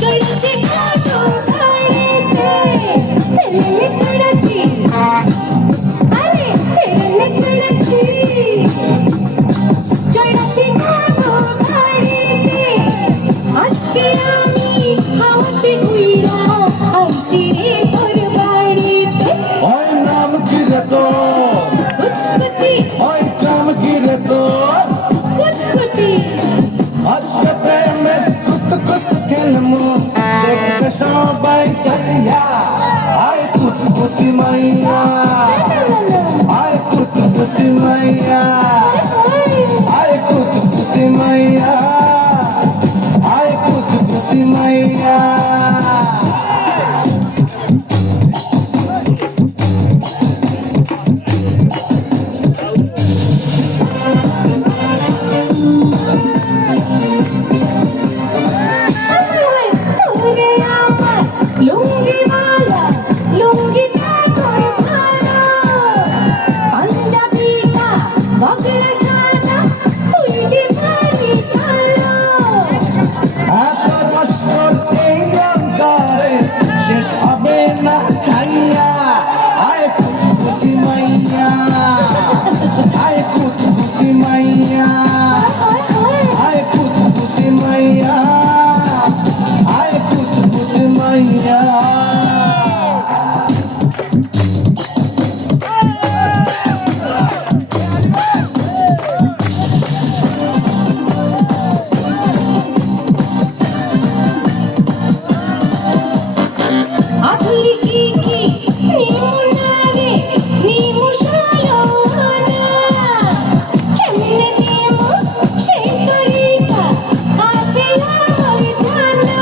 চড়েছি ঘাটো ধারেতে তেলে চড়েছি আরে তেলে চড়েছি চড়েছি ঘাটো ধারেতে আজকে আমি হাওয়াতে উইরা আইছি রে তোর বাড়িতে ওই নাম কি রে তোর কুতকুতি ওই নাম কি রে তোর কুতকুতি আজকে প্রেমে কুত কুত খেলমু দেখবে সবাই চালিয়া আয় কুত কুতি মাইয়া আয় কুত কুতি মাইয়া আয় কুত কুতি মাইয়া আয় কুত কুতি মাইয়া তোরে আমার লুঙ্গিওয়ালা লুঙ্গিটা তোর ভালো পাঞ্জাবিটা বগলা সাদা তুই যে ভারী ভালো এত বছর এই অন্তরে শেষ হবে না খাইয়া আয় কুতকুতি মাইয়া আয় কুতকুতি মাইয়া আয় কুতকুতি মাইয়া আয় কুতকুতি মাইয়া আধুলি শিখি নিমুনারে নিমুশালোনা কেমনে নেমো সেই তরিকা আছে আমার জানা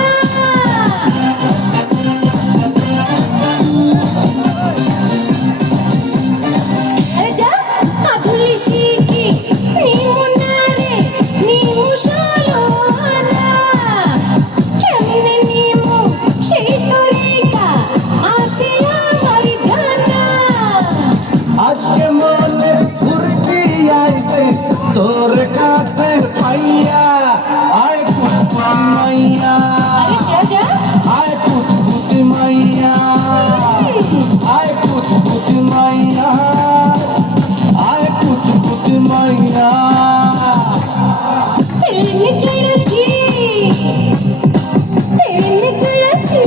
আরে যা আধুলি শিখি নিমুনারে নিমুশালোনা কেমনে নেমো সেই তরিকা আছে আমার জানা আজকে মনে ফুর্তি আইছে তোর কাছে পাইয়া আয় কুতকুতি মাইয়া আরে যা যা আয় কুতকুতি মাইয়া আয় কুতকুতি মাইয়া আয় কুতকুতি মাইয়া তেলে চড়েছি তেলে চড়েছি